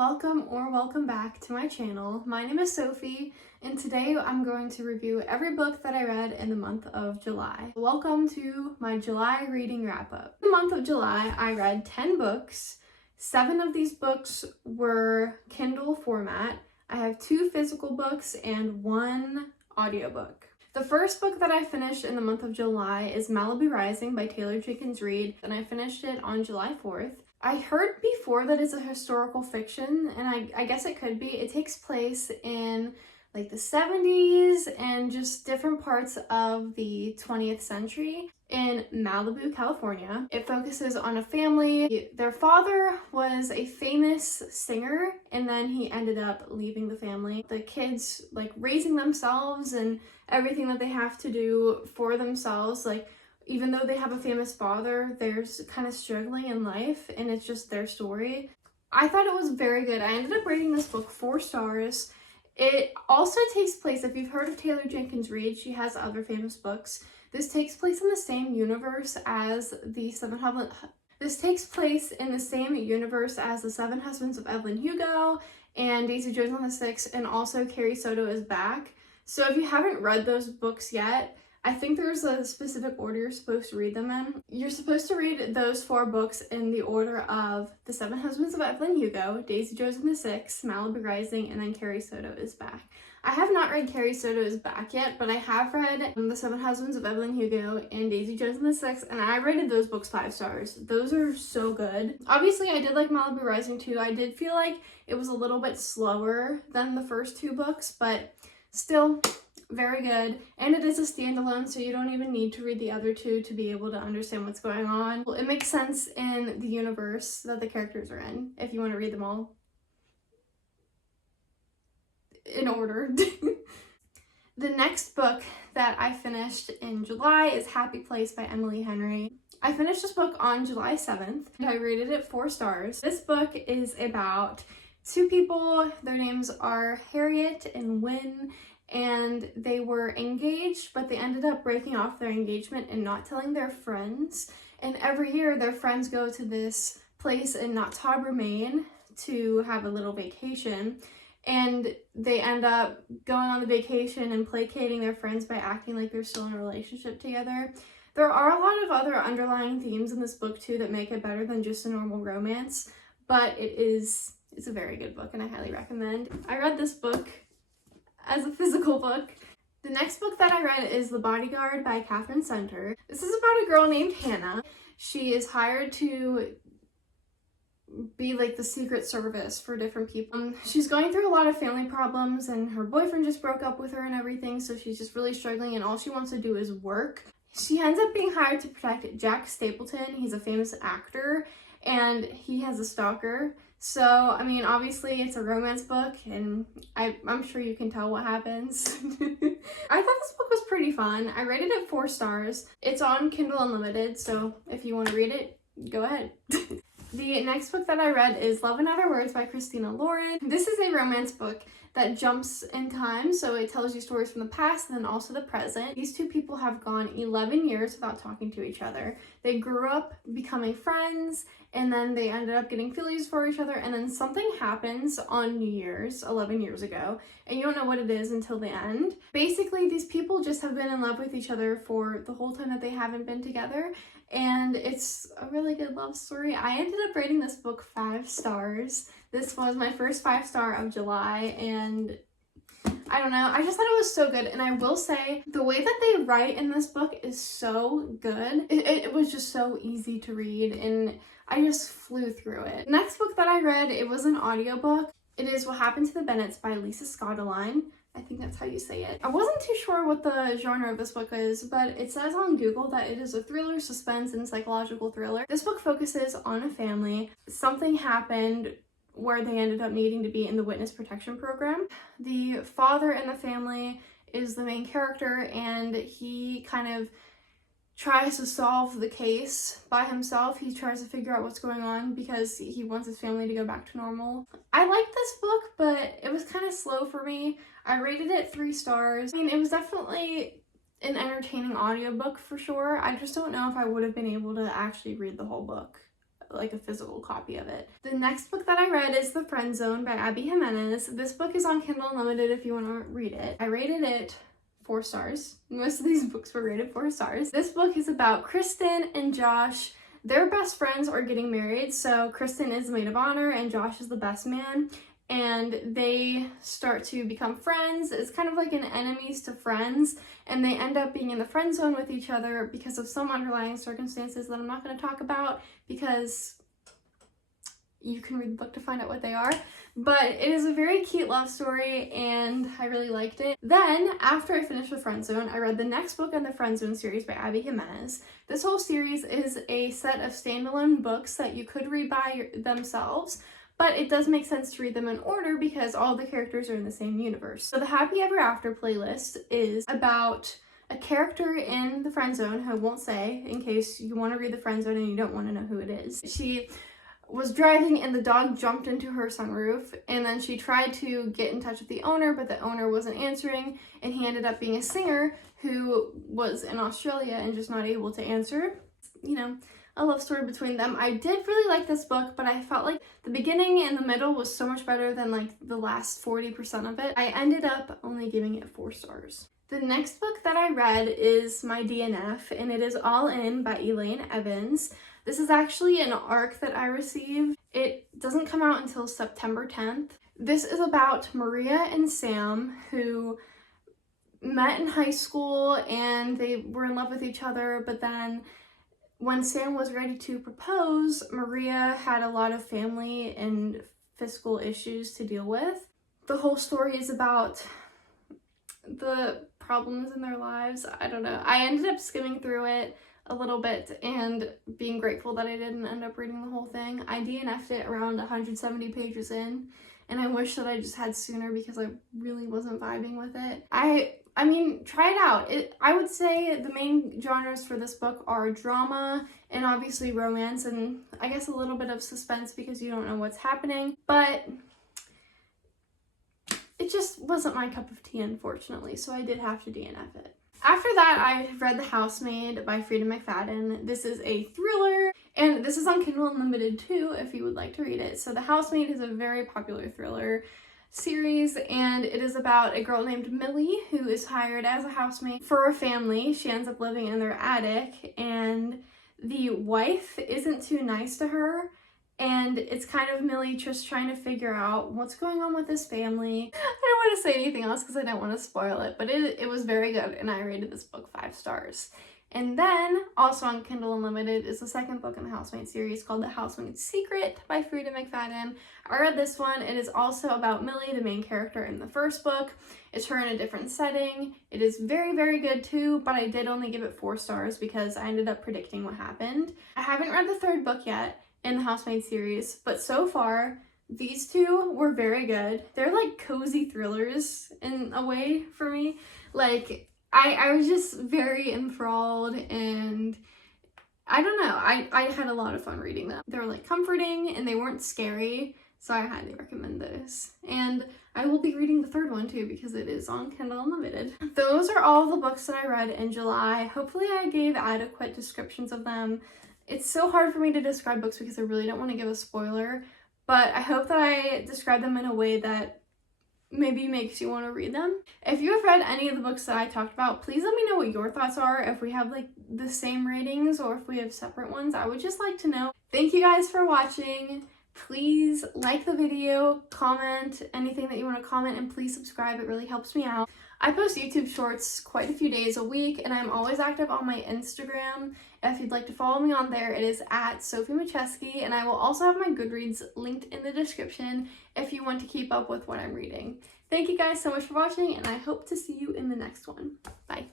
welcome or welcome back to my channel. My name is Sophie, and today I'm going to review every book that I read in the month of July. Welcome to my July reading wrap-up. In the month of July, I read 10 books. 7 of these books were Kindle format. I have 2 physical books and 1 audiobook. The first book that I finished in the month of July is Malibu Rising by Taylor Jenkins Reid, and I finished it on July 4th. I heard before that it's a historical fiction, and I guess it could be. It takes place in like the 70s and just different parts of the 20th century in Malibu, California. It focuses on a family. Their father was a famous singer, and then he ended up leaving the family. The kids like raising themselves and everything that they have to do for themselves, like even though they have a famous father, they're kind of struggling in life, and it's just their story. I thought it was very good. I ended up rating this book 4 stars. It also takes place, if you've heard of Taylor Jenkins Reid, she has other famous books. This takes place in the same universe as the Seven Husbands of Evelyn Hugo and Daisy Jones and the Six, and also Carrie Soto is back. So if you haven't read those books yet, I think there's a specific order you're supposed to read them in. You're supposed to read those 4 books in the order of The Seven Husbands of Evelyn Hugo, Daisy Jones and the Six, Malibu Rising, and then Carrie Soto is back. I have not read Carrie Soto is back yet, but I have read The Seven Husbands of Evelyn Hugo and Daisy Jones and the Six, and I rated those books 5 stars. Those are so good. Obviously, I did like Malibu Rising too. I did feel like it was a little bit slower than the first 2 books, but still very good, and it is a standalone, so you don't even need to read the other 2 to be able to understand what's going on. Well, it makes sense in the universe that the characters are in, if you want to read them all in order. The next book that I finished in July is Happy Place by Emily Henry. I finished this book on July 7th, and I rated it 4 stars. This book is about 2 people. Their names are Harriet and Wynne, and they were engaged, but they ended up breaking off their engagement and not telling their friends. And every year their friends go to this place in Knott's Harbor, Maine to have a little vacation, and they end up going on the vacation and placating their friends by acting like they're still in a relationship together. There are a lot of other underlying themes in this book too that make it better than just a normal romance, but it's a very good book and I highly recommend. I read this book as a physical book. The next book that I read is The Bodyguard by Catherine Center. This is about a girl named Hannah. She is hired to be like the Secret Service for different people. She's going through a lot of family problems, and her boyfriend just broke up with her and everything, so she's just really struggling, and all she wants to do is work. She ends up being hired to protect Jack Stapleton. He's a famous actor, and he has a stalker. So, I mean, obviously it's a romance book, and I'm sure you can tell what happens. I thought this book was pretty fun. I rated it 4 stars. It's on Kindle Unlimited, so if you want to read it, go ahead. The next book that I read is Love and Other Words by Christina Lauren. This is a romance book that jumps in time, so it tells you stories from the past and then also the present. These 2 people have gone 11 years without talking to each other. They grew up becoming friends, and then they ended up getting feelings for each other, and then something happens on New Year's 11 years ago, and you don't know what it is until the end. Basically, these people just have been in love with each other for the whole time that they haven't been together, and it's a really good love story. I ended up rating this book 5 stars. This was my first 5-star of July, and I don't know, I just thought it was so good. And I will say, the way that they write in this book is so good. It was just so easy to read, and I just flew through it. The next book that I read, it was an audiobook. It is What Happened to the Bennets by Lisa Scottoline. I think that's how you say it. I wasn't too sure what the genre of this book is, but it says on Google that it is a thriller, suspense, and psychological thriller. This book focuses on a family. Something happened where they ended up needing to be in the witness protection program. The father in the family is the main character, and he kind of tries to solve the case by himself. He tries to figure out what's going on because he wants his family to go back to normal. I liked this book, but it was kind of slow for me. I rated it 3 stars. I mean, it was definitely an entertaining audiobook for sure. I just don't know if I would have been able to actually read the whole book like a physical copy of it. The next book that I read is The Friend Zone by Abby Jimenez. This book is on Kindle Unlimited if you want to read it. I rated it 4 stars. Most of these books were rated 4 stars. This book is about Kristen and Josh. Their best friends are getting married, so Kristen is the maid of honor and Josh is the best man, and they start to become friends. It's kind of like an enemies to friends, and they end up being in the friend zone with each other because of some underlying circumstances that I'm not going to talk about because you can read the book to find out what they are. But it is a very cute love story and I really liked it. Then, after I finished The Friend Zone, I read the next book in the Friend Zone series by Abby Jimenez. This whole series is a set of standalone books that you could read by themselves, but it does make sense to read them in order because all the characters are in the same universe. So the Happy Ever After playlist is about a character in the Friend Zone who I won't say in case you want to read the Friend Zone and you don't want to know who it is. She was driving and the dog jumped into her sunroof, and then she tried to get in touch with the owner, but the owner wasn't answering, and he ended up being a singer who was in Australia and just not able to answer. You know, a love story between them. I did really like this book, but I felt like the beginning and the middle was so much better than like the last 40% of it. I ended up only giving it 4 stars. The next book that I read is My DNF, and it is All In by Elaine Evans. This is actually an ARC that I received. It doesn't come out until September 10th. This is about Maria and Sam, who met in high school and they were in love with each other, but then when Sam was ready to propose, Maria had a lot of family and fiscal issues to deal with. The whole story is about the problems in their lives. I don't know. I ended up skimming through it a little bit and being grateful that I didn't end up reading the whole thing. I DNF'd it around 170 pages in, and I wish that I just had sooner because I really wasn't vibing with it. I mean, try it out. I would say the main genres for this book are drama and obviously romance, and I guess a little bit of suspense because you don't know what's happening, but it just wasn't my cup of tea, unfortunately, so I did have to DNF it. After that, I read The Housemaid by Freida McFadden. This is a thriller, and this is on Kindle Unlimited too, if you would like to read it. So The Housemaid is a very popular thriller series, and it is about a girl named Millie who is hired as a housemaid for a family. She ends up living in their attic, and the wife isn't too nice to her, and it's kind of Millie just trying to figure out what's going on with this family. I don't want to say anything else because I don't want to spoil it, but it was very good, and I rated this book 5 stars. And then, also on Kindle Unlimited, is the second book in the Housemaid series called The Housemaid's Secret by Freida McFadden. I read this one. It is also about Millie, the main character in the first book. It's her in a different setting. It is very, very good too, but I did only give it 4 stars because I ended up predicting what happened. I haven't read the third book yet in the Housemaid series, but so far, these 2 were very good. They're like cozy thrillers in a way for me. Like, I was just very enthralled, and I don't know, I had a lot of fun reading them. They were like comforting and they weren't scary, so I highly recommend those. And I will be reading the third one too because it is on Kindle Unlimited. Those are all the books that I read in July. Hopefully I gave adequate descriptions of them. It's so hard for me to describe books because I really don't want to give a spoiler, but I hope that I describe them in a way that maybe makes you want to read them. If you have read any of the books that I talked about, please let me know what your thoughts are, if we have like the same ratings or if we have separate ones. I would just like to know. Thank you guys for watching. Please like the video, comment anything that you want to comment, and please subscribe. It really helps me out. I post YouTube shorts quite a few days a week, and I'm always active on my Instagram. If you'd like to follow me on there, it is at Sophie Macheski, and I will also have my Goodreads linked in the description if you want to keep up with what I'm reading. Thank you guys so much for watching, and I hope to see you in the next one. Bye.